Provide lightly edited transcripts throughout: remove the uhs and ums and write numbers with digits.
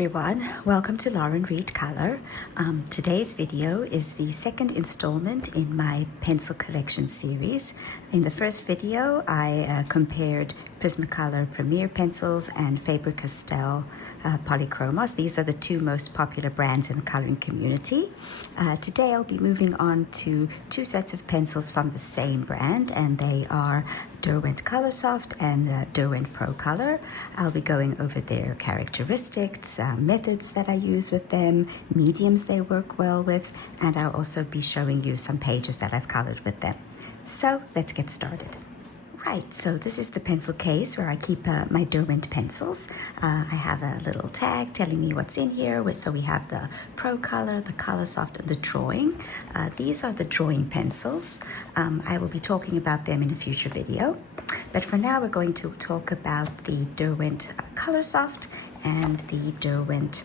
everyone, welcome to Lauren Reed Color. Today's video is the second installment in my pencil collection series. In the first video, I compared Prismacolor Premier pencils and Faber-Castell Polychromos. These are the two most popular brands in the coloring community. Today I'll be moving on to two sets of pencils from the same brand, and they are Derwent Coloursoft and Derwent Procolour. I'll be going over their characteristics, methods that I use with them, mediums they work well with, and I'll also be showing you some pages that I've colored with them. So let's get started. Right, so this is the pencil case where I keep my Derwent pencils. I have a little tag telling me what's in here. So we have the Procolour, the Coloursoft, and the Drawing. These are the drawing pencils. I will be talking about them in a future video. But for now, we're going to talk about the Derwent Coloursoft and the Derwent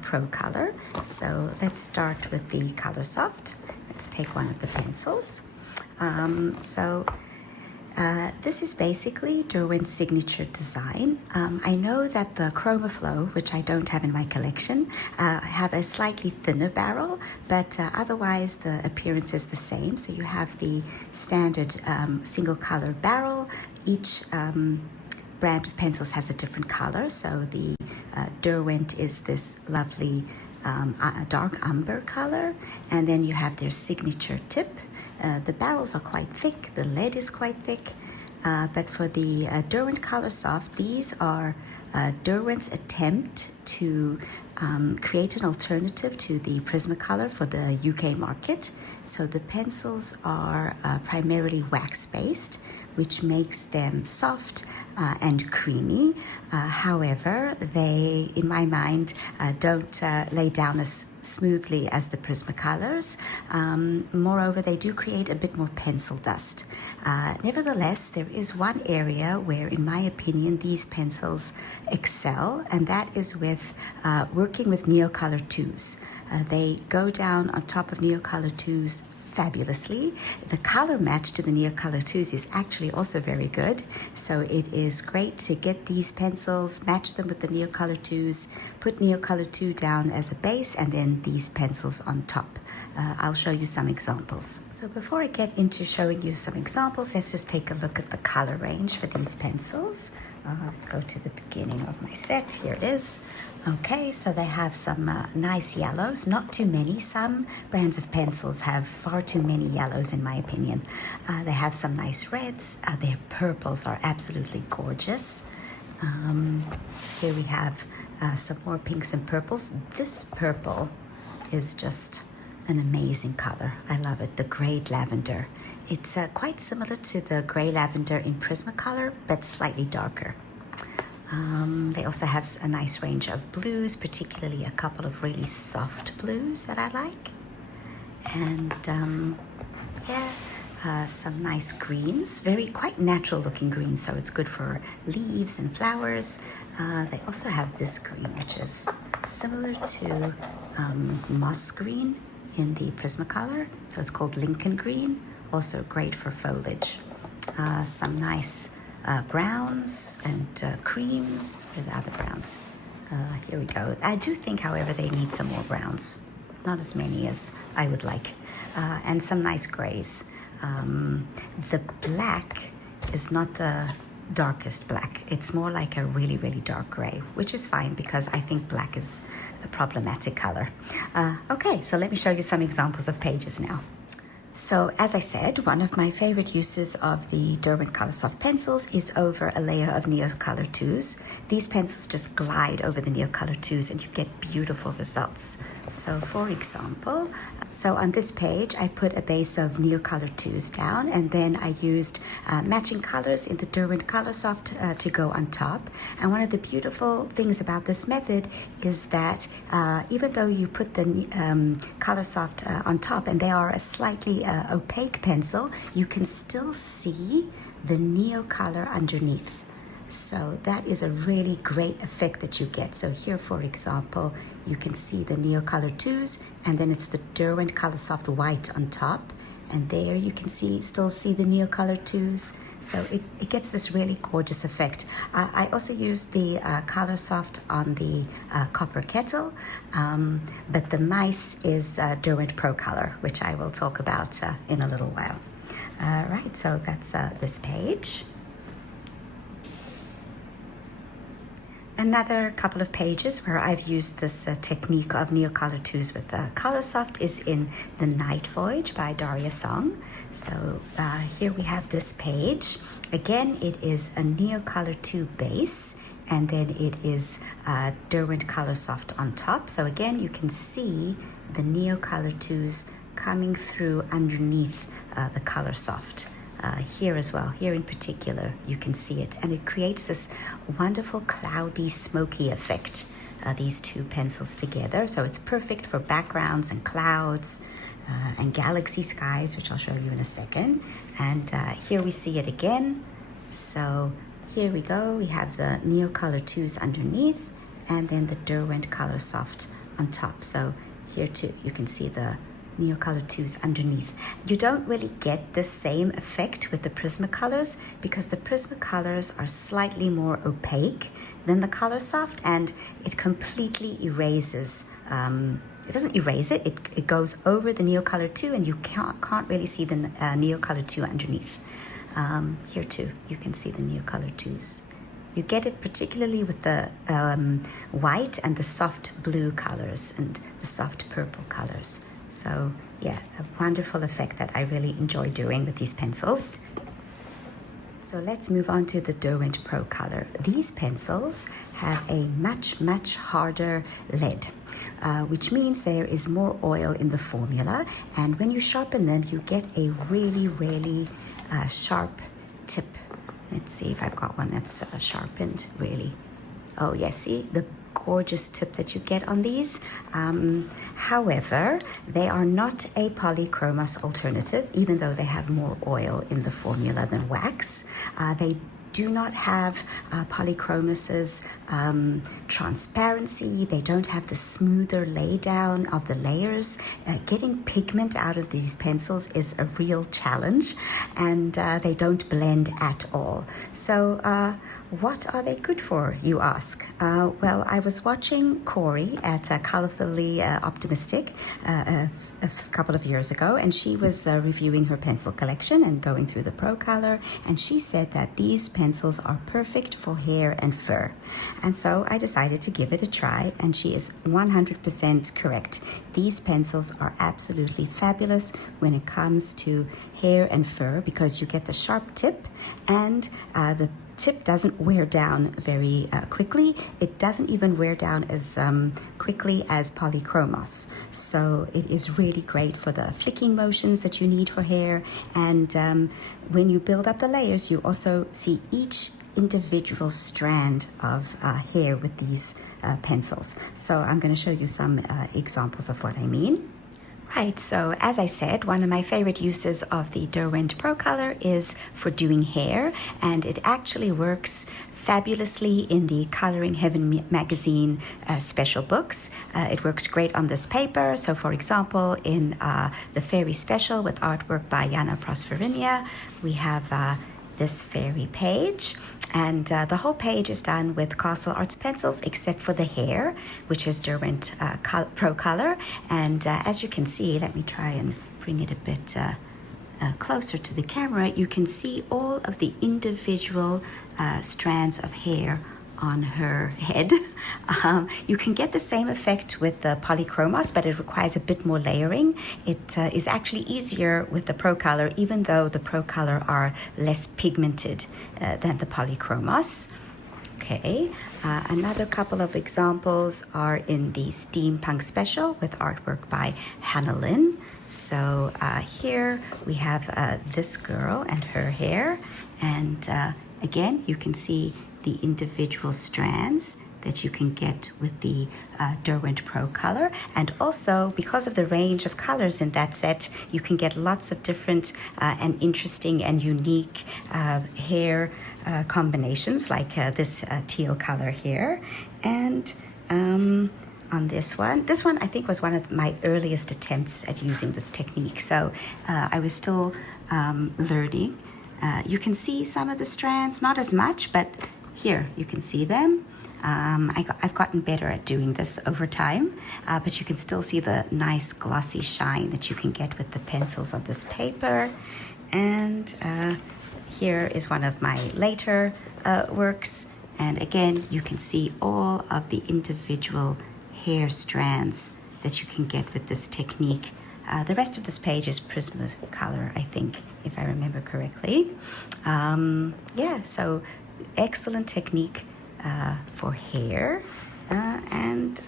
Procolour. So let's start with the Coloursoft. Let's take one of the pencils. This is basically Derwent's signature design. I know that the ChromaFlow, which I don't have in my collection, have a slightly thinner barrel, but otherwise the appearance is the same. So you have the standard single color barrel. Each brand of pencils has a different color. So the Derwent is this lovely dark umber color, and then you have their signature tip. The barrels are quite thick, the lead is quite thick, but for the Derwent Coloursoft, these are Derwent's attempt to create an alternative to the Prismacolor for the UK market. So the pencils are primarily wax-based, which makes them soft and creamy. However, they, in my mind, don't lay down as smoothly as the Prismacolors. Moreover, they do create a bit more pencil dust. Nevertheless, there is one area where, in my opinion, these pencils excel, and that is with working with Neocolor 2s. They go down on top of Neocolor 2s fabulously. The color match to the Neocolor 2s is actually also very good. So it is great to get these pencils, match them with the Neocolor 2s, put Neocolor 2 down as a base, and then these pencils on top. I'll show you some examples. So before I get into showing you some examples, let's just take a look at the color range for these pencils. Let's go to the beginning of my set. Here it is. Okay, so they have some nice yellows, not too many. Some brands of pencils have far too many yellows, in my opinion. They have some nice reds. Their purples are absolutely gorgeous. Here we have some more pinks and purples. This purple is just an amazing color. I love it, the grey lavender. It's quite similar to the grey lavender in Prismacolor, but slightly darker. They also have a nice range of blues, particularly a couple of really soft blues that I like. And some nice greens, quite natural looking greens, so it's good for leaves and flowers. They also have this green, which is similar to moss green in the Prismacolor, so it's called Lincoln green, also great for foliage. Some nice browns and creams. Where are the other browns? Here we go. I do think, however, they need some more browns. Not as many as I would like. And some nice grays. The black is not the darkest black. It's more like a really, really dark gray, which is fine because I think black is a problematic color. Okay, so let me show you some examples of pages now. So, as I said, one of my favorite uses of the Derwent Coloursoft pencils is over a layer of Neocolor 2s. These pencils just glide over the Neocolor 2s and you get beautiful results. So, for example, on this page, I put a base of Neocolor 2s down, and then I used matching colors in the Derwent Coloursoft to go on top. And one of the beautiful things about this method is that even though you put the Coloursoft on top, and they are a slightly opaque pencil, you can still see the Neocolor underneath. So that is a really great effect that you get. So here, for example, you can see the Neocolor 2s, and then it's the Derwent Coloursoft white on top. and there you can still see the Neocolor 2s. So it gets this really gorgeous effect. I also used the Coloursoft on the copper kettle, but the nice is Derwent Procolour, which I will talk about in a little while. Right, so that's this page. Another couple of pages where I've used this technique of Neocolor 2s with Coloursoft is in The Night Voyage by Daria Song. So here we have this page. Again, it is a Neocolor 2 base, and then it is Derwent Coloursoft on top. So again, you can see the Neocolor 2s coming through underneath the Coloursoft. Here as well, here in particular, you can see it, and it creates this wonderful cloudy, smoky effect, these two pencils together. So it's perfect for backgrounds and clouds and galaxy skies, which I'll show you in a second. And here we see it again. So here we go, we have the Neocolor 2s underneath, and then the Derwent Coloursoft on top. So here too, you can see the Neocolor 2s underneath. You don't really get the same effect with the Prismacolors because the Prismacolors are slightly more opaque than the Coloursoft, and it completely erases. It doesn't erase it, it goes over the Neocolor 2, and you can't really see the Neocolor 2 underneath. Here too, you can see the Neocolor 2s. You get it particularly with the white and the soft blue colors and the soft purple colors. So yeah, a wonderful effect that I really enjoy doing with these pencils. So let's move on to the Derwent Procolour. These pencils have a much harder lead, which means there is more oil in the formula, and when you sharpen them, you get a really sharp tip. Let's see if I've got one that's sharpened, really. Oh yeah, see the gorgeous tip that you get on these. However, they are not a polychromos alternative, even though they have more oil in the formula than wax. They do not have polychromos's transparency. They don't have the smoother laydown of the layers. Getting pigment out of these pencils is a real challenge, and they don't blend at all. So what are they good for, you ask? Well, I was watching Corey at Colorfully Optimistic a couple of years ago, and she was reviewing her pencil collection and going through the Procolour, and she said that these pencils are perfect for hair and fur. And so I decided to give it a try, and she is 100% correct. These pencils are absolutely fabulous when it comes to hair and fur because you get the sharp tip, and the tip doesn't wear down very quickly. It doesn't even wear down as quickly as polychromos. So it is really great for the flicking motions that you need for hair. And when you build up the layers, you also see each individual strand of hair with these pencils. So I'm going to show you some examples of what I mean. Right, so as I said, one of my favorite uses of the Derwent Procolour is for doing hair, and it actually works fabulously in the Colouring Heaven magazine special books. It works great on this paper. So for example, in the Fairy Special with artwork by Jana Prosverinia, we have this fairy page, and the whole page is done with Castle Arts pencils except for the hair, which is Derwent Procolour. And as you can see, let me try and bring it a bit closer to the camera. You can see all of the individual strands of hair on her head. You can get the same effect with the polychromos, but it requires a bit more layering. It is actually easier with the Procolour, even though the Procolour are less pigmented than the polychromos. Okay, another couple of examples are in the Steampunk Special with artwork by Hannah Lynn. So here we have this girl and her hair, and again, you can see the individual strands that you can get with the Derwent Procolour. And also, because of the range of colors in that set, you can get lots of different and interesting and unique hair combinations, like this teal color here. And on this one. This one I think was one of my earliest attempts at using this technique. So I was still learning. You can see some of the strands, not as much, but here you can see them. I've gotten better at doing this over time, but you can still see the nice glossy shine that you can get with the pencils on this paper. And here is one of my later works. And again, you can see all of the individual hair strands that you can get with this technique. The rest of this page is Prismacolor, I think, if I remember correctly. Yeah, so excellent technique for hair. And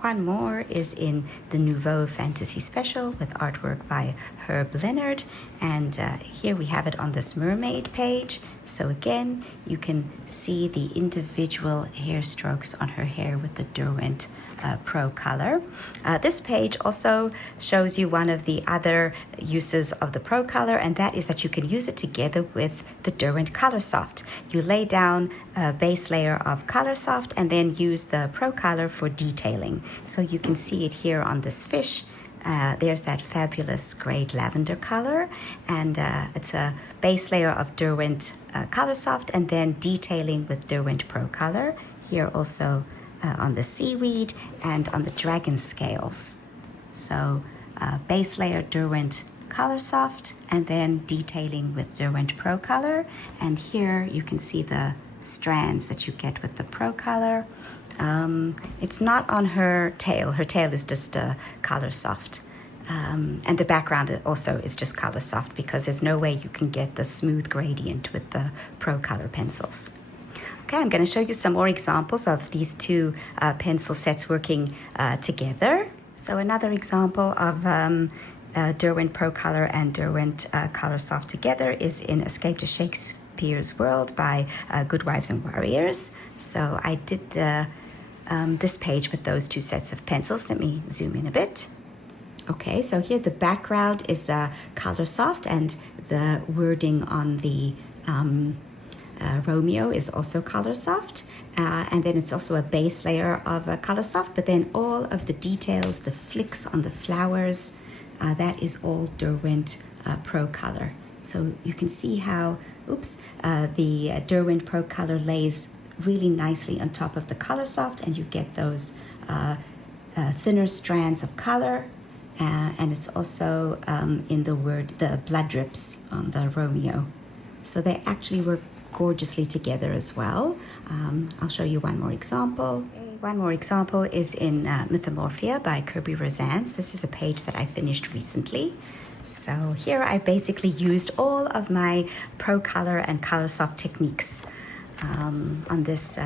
one more is in the Nouveau Fantasy Special with artwork by Herb Leonard. And here we have it on this mermaid page. So again, you can see the individual hair strokes on her hair with the Derwent Procolour. This page also shows you one of the other uses of the Procolour, and that is that you can use it together with the Derwent Coloursoft. You lay down a base layer of Coloursoft and then use the Procolour for detailing. So you can see it here on this fish. There's that fabulous great lavender color, and it's a base layer of Derwent Coloursoft and then detailing with Derwent Procolour. Here also on the seaweed and on the dragon scales. So base layer Derwent Coloursoft and then detailing with Derwent Procolour. And here you can see the strands that you get with the Procolour. It's not on her tail. Her tail is just Coloursoft. And the background also is just Coloursoft because there's no way you can get the smooth gradient with the Procolour pencils. Okay, I'm going to show you some more examples of these two pencil sets working together. So another example of Derwent Procolour and Derwent Coloursoft together is in Escape to Shakespeare's World by Good Wives and Warriors. So I did this page with those two sets of pencils. Let me zoom in a bit. Okay, so here the background is Coloursoft, and the wording on the Romeo is also Coloursoft. And then it's also a base layer of Coloursoft, but then all of the details, the flicks on the flowers, that is all Derwent Procolour. So you can see how, the Derwent Procolour lays really nicely on top of the Coloursoft, and you get those thinner strands of color. And it's also in the blood drips on the Romeo. So they actually work gorgeously together as well. I'll show you one more example. One more example is in Mythomorphia by Kirby Rosans. This is a page that I finished recently. So here I basically used all of my Procolour and Coloursoft techniques on this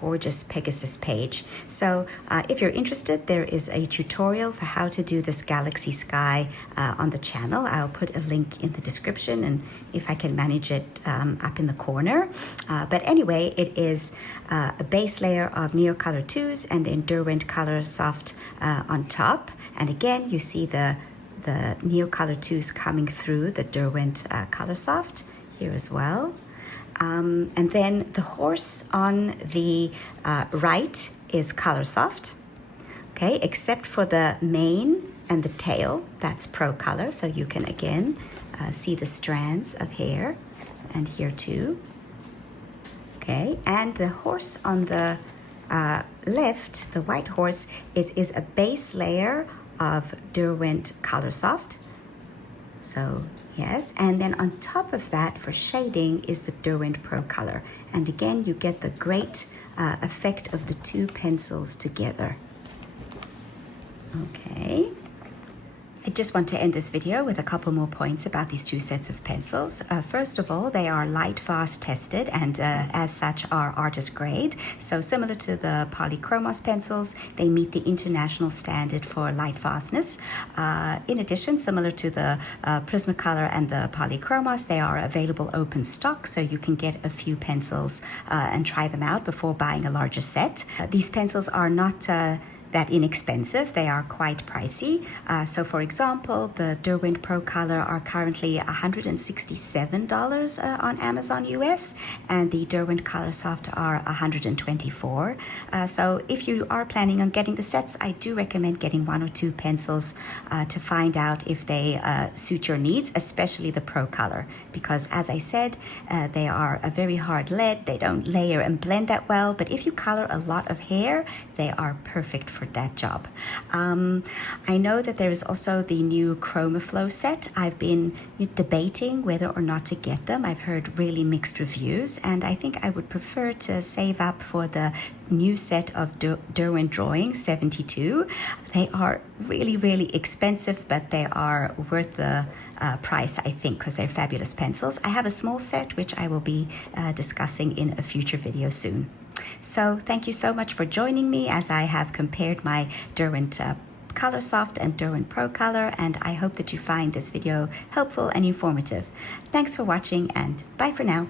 gorgeous Pegasus page. So if you're interested, there is a tutorial for how to do this galaxy sky on the channel. I'll put a link in the description, and if I can manage it up in the corner. But anyway, it is a base layer of Neocolor 2s and then Derwent Coloursoft on top. And again, you see the Neocolor 2s coming through the Derwent Coloursoft here as well. And then the horse on the right is Coloursoft, okay, except for the mane and the tail, that's Procolour. So you can again see the strands of hair, and here too. Okay, and the horse on the left, the white horse, is a base layer of Derwent Coloursoft. So yes, and then on top of that for shading is the Derwent Procolour. And again, you get the great effect of the two pencils together. Okay. I just want to end this video with a couple more points about these two sets of pencils. First of all, they are light fast tested and as such are artist grade. So similar to the Polychromos pencils, they meet the international standard for light fastness. In addition, similar to the Prismacolor and the Polychromos, they are available open stock, so you can get a few pencils and try them out before buying a larger set. These pencils are not that inexpensive. They are quite pricey. So for example, the Derwent Procolour are currently $167 on Amazon US, and the Derwent Coloursoft are $124. So if you are planning on getting the sets, I do recommend getting 1 or 2 pencils to find out if they suit your needs, especially the Procolour, because as I said, they are a very hard lead. They don't layer and blend that well, but if you color a lot of hair, they are perfect for that job. I know that there is also the new ChromaFlow set. I've been debating whether or not to get them. I've heard really mixed reviews, and I think I would prefer to save up for the new set of Derwent Drawing 72. They are really, really expensive, but they are worth the price, I think, because they're fabulous pencils. I have a small set which I will be discussing in a future video soon. So thank you so much for joining me as I have compared my Derwent Coloursoft and Derwent Procolour, and I hope that you find this video helpful and informative. Thanks for watching, and bye for now.